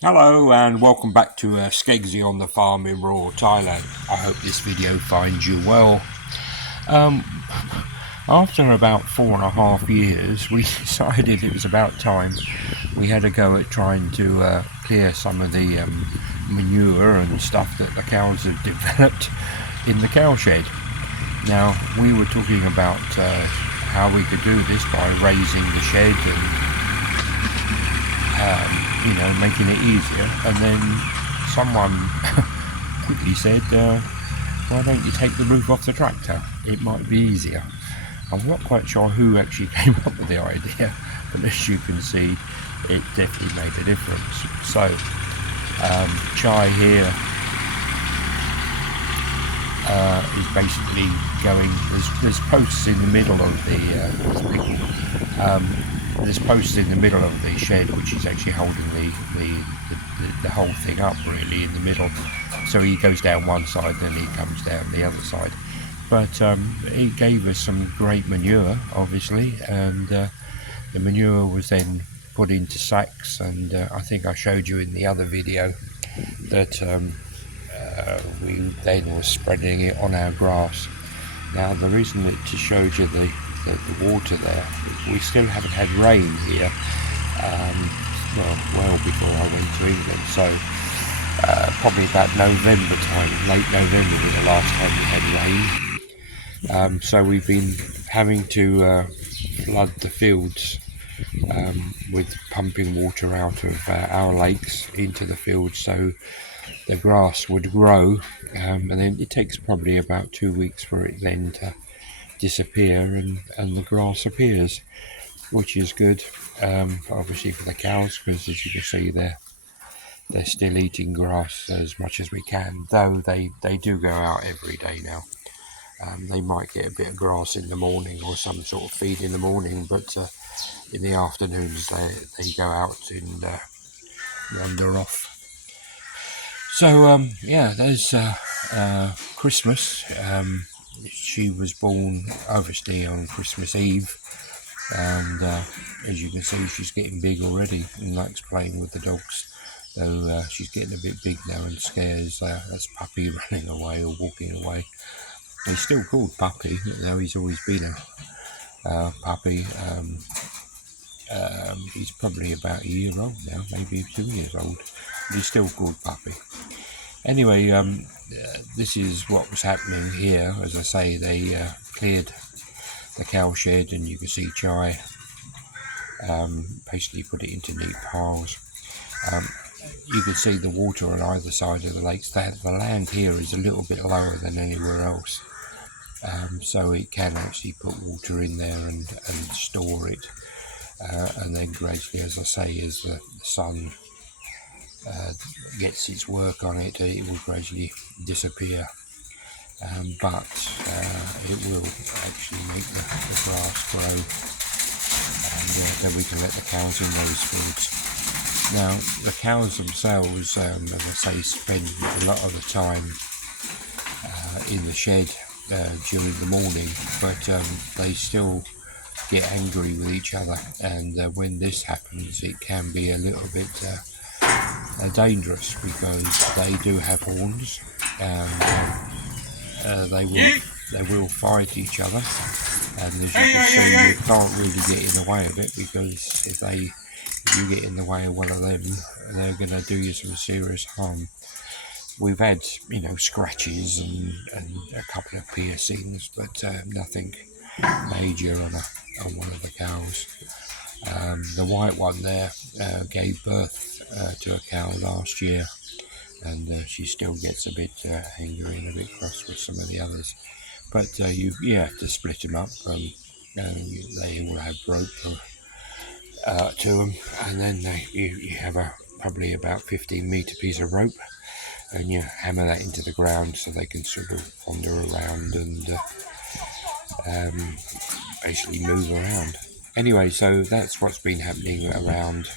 Hello and welcome back to Skeggsy on the farm in rural Thailand. I hope this video finds you well. Um, After about 4.5 years, we decided it was about time we had a go at trying to clear some of the manure and stuff that the cows have developed in the cow shed. Now, we were talking about how we could do this by raising the shed and making it easier. And then someone quickly said, why don't you take the roof off the tractor? It might be easier. I'm not quite sure who actually came up with the idea, but as you can see, it definitely made a difference. So, Chai here is basically going, there's posts in the middle of there's posts in the middle of the shed, which is actually holding the whole thing up really in the middle. So he goes down one side, then he comes down the other side. But it gave us some great manure, obviously, and the manure was then put into sacks, and I think I showed you in the other video that we then were spreading it on our grass. Now the reason that to showed you the water there, we still haven't had rain here, well before I went to England, so probably about November time, late November was the last time we had rain. So we've been having to flood the fields with pumping water out of our lakes into the fields so the grass would grow, and then it takes probably about 2 weeks for it then to disappear and the grass appears, which is good, obviously for the cows, because as you can see they're still eating grass as much as we can, though they do go out every day now. They might get a bit of grass in the morning or some sort of feed in the morning, but in the afternoons they go out and wander off. So yeah, there's Christmas. She was born obviously on Christmas Eve, and as you can see she's getting big already and likes playing with the dogs, though she's getting a bit big now and scares that's Puppy running away or walking away. He's still called Puppy, though he's always been a puppy. He's probably about a year old now, maybe 2 years old, but he's still called Puppy. Anyway, this is what was happening here. As I say, they cleared the cow shed, and you can see Chai basically put it into neat piles. You can see the water on either side of the lakes. The land here is a little bit lower than anywhere else, so it can actually put water in there and store it, and then gradually, as I say, as the sun gets its work on it, it will gradually disappear, but it will actually make the grass grow, and then we can let the cows in those fields. Now the cows themselves, as I say, spend a lot of the time in the shed during the morning, but they still get angry with each other, and when this happens it can be a little bit dangerous, because they do have horns, and they will fight each other, and as you can see you can't really get in the way of it, because if you get in the way of one of them, they're going to do you some serious harm. We've had scratches and a couple of piercings, but nothing major on one of the cows. The white one there gave birth to a cow last year, and she still gets a bit angry and a bit cross with some of the others, but you have to split them up. They will have rope to them, and then you have probably about 15-meter piece of rope, and you hammer that into the ground so they can sort of wander around and basically move around. Anyway, so that's what's been happening around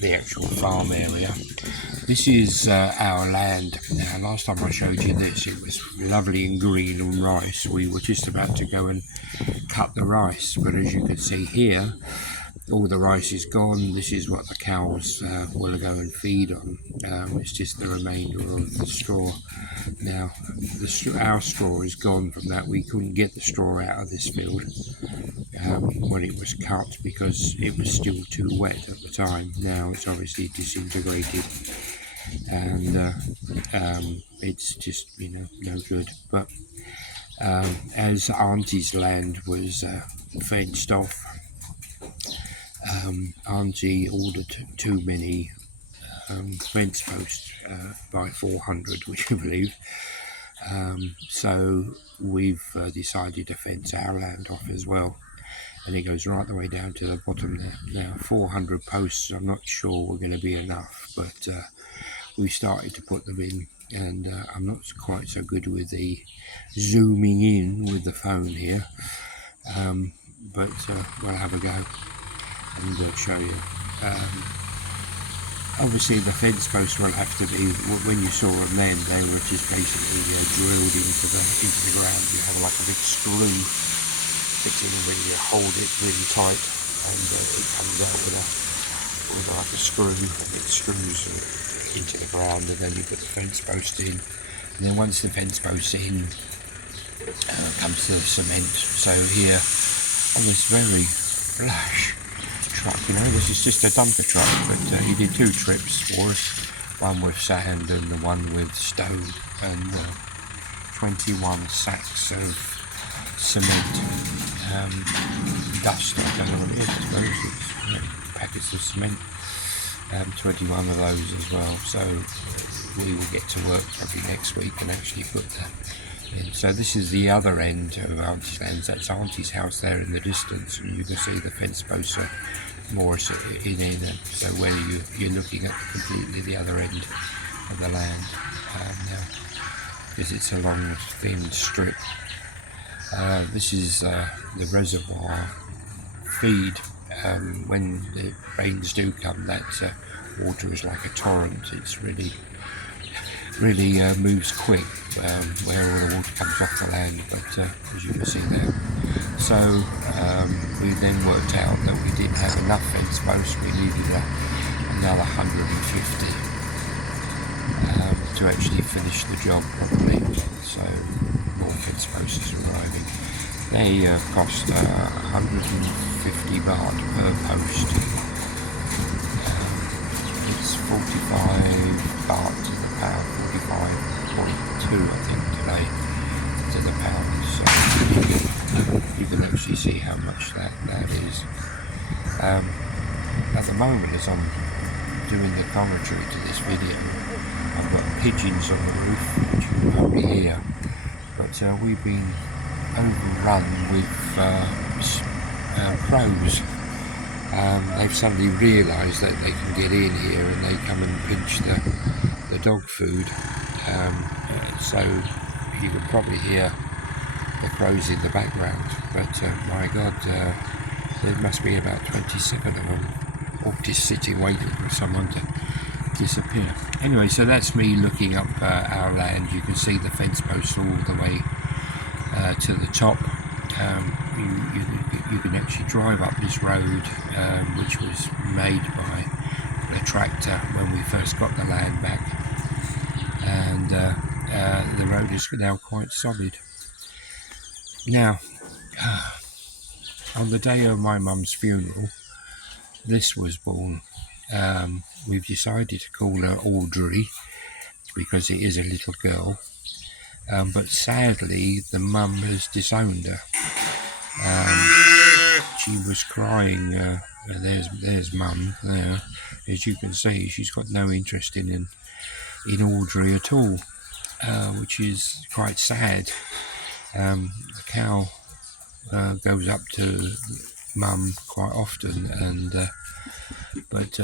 the actual farm area. This is our land. Now, last time I showed you this, it was lovely and green and rice. We were just about to go and cut the rice, but as you can see here, all the rice is gone. This is what the cows will go and feed on. It's just the remainder of the straw. Now, our straw is gone from that. We couldn't get the straw out of this field when it was cut because it was still too wet at the time. Now it's obviously disintegrated, and it's just no good. But as Auntie's land was fenced off, Auntie ordered too many fence posts by 400, would you believe? So we've decided to fence our land off as well, and it goes right the way down to the bottom there. Now 400 posts, I'm not sure we're going to be enough, but we started to put them in, and I'm not quite so good with the zooming in with the phone here, but we'll have a go and show you. Obviously the fence posts will have to be, when you saw them then, they were just basically drilled into the ground. You have like a big screw fitting where you hold it really tight, and it comes out with like a screw, and it screws into the ground, and then you put the fence post in, and then once the fence post's in, comes the cement. So here on this very flash truck, this is just a dumper truck, but he did 2 trips for us, one with sand and the one with stone, and 21 sacks of cement, dust, I don't know what it is, I suppose it's packets of cement, 21 of those as well. So we will get to work probably next week and actually put that in. So this is the other end of Auntie's land. That's Auntie's house there in the distance, and you can see the fence posts are more in there. So where you're looking at completely the other end of the land now, because it's a long thin strip. This is the reservoir feed. When the rains do come, that water is like a torrent. It's really moves quick where all the water comes off the land, but as you can see there. So we then worked out that we didn't have enough fence posts. We needed another 150 to actually finish the job properly. So more fence posts are arriving. They cost 150 baht per post. It's 45 baht to the pound, 45.2 I think today to the pound. So you can actually see how much that is. At the moment, as I'm doing the commentary to this video, I've got pigeons on the roof, which you can probably hear. But we've been overrun with crows. They've suddenly realised that they can get in here, and they come and pinch the dog food. So you can probably hear the crows in the background. But my God, there must be about 27 of them, all just sitting waiting for someone to disappear. Anyway, so that's me looking up our land. You can see the fence posts all the way to the top. You can actually drive up this road, which was made by the tractor when we first got the land back, and the road is now quite solid. Now, on the day of my mum's funeral, this was born. We've decided to call her Audrey because it is a little girl, but sadly the mum has disowned her. She was crying. There's mum there. As you can see, she's got no interest in Audrey at all, which is quite sad. The cow goes up to mum quite often, and but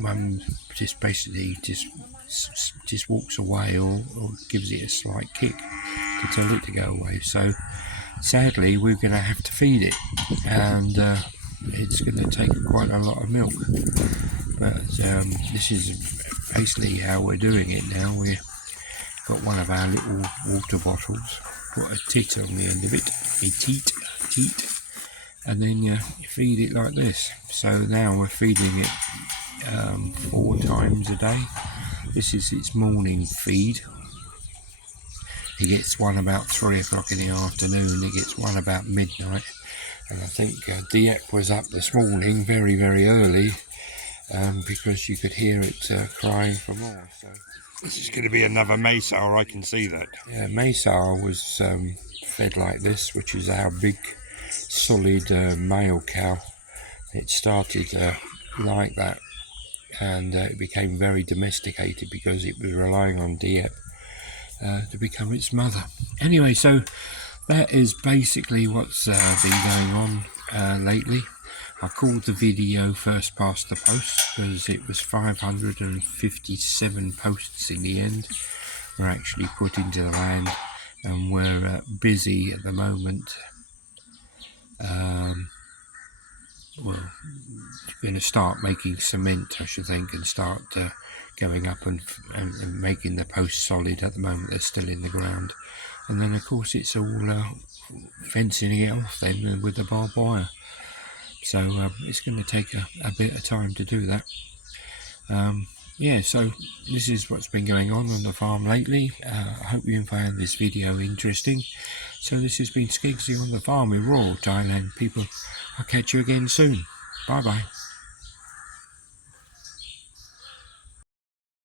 mum just basically just walks away or gives it a slight kick to tell it to go away. So sadly we're going to have to feed it, and it's going to take quite a lot of milk. But this is basically how we're doing it now. We've got one of our little water bottles, put a tit on the end of it, a teat, and then you feed it like this. So now we're feeding it 4 times a day. This is its morning feed. He gets one about 3 o'clock in the afternoon, he gets one about midnight, and I think Deap was up this morning very, very early, because you could hear it crying for more. So This is going to be another mesa, I can see that. yeah, Mesa was fed like this, which is our big solid male cow. It started like that, and it became very domesticated because it was relying on Deap to become its mother. Anyway, so that is basically what's been going on lately. I called the video first past the post because it was 557 posts in the end were actually put into the land, and we're busy at the moment. Well, going to start making cement, I should think, and start going up and making the posts solid. At the moment they're still in the ground, and then of course it's all fencing it off then with the barbed wire. So it's going to take a bit of time to do that. Yeah, so this is what's been going on the farm lately. I hope you found this video interesting. So this has been Skeggsy on the farm in Rural Thailand. People, I'll catch you again soon. Bye bye.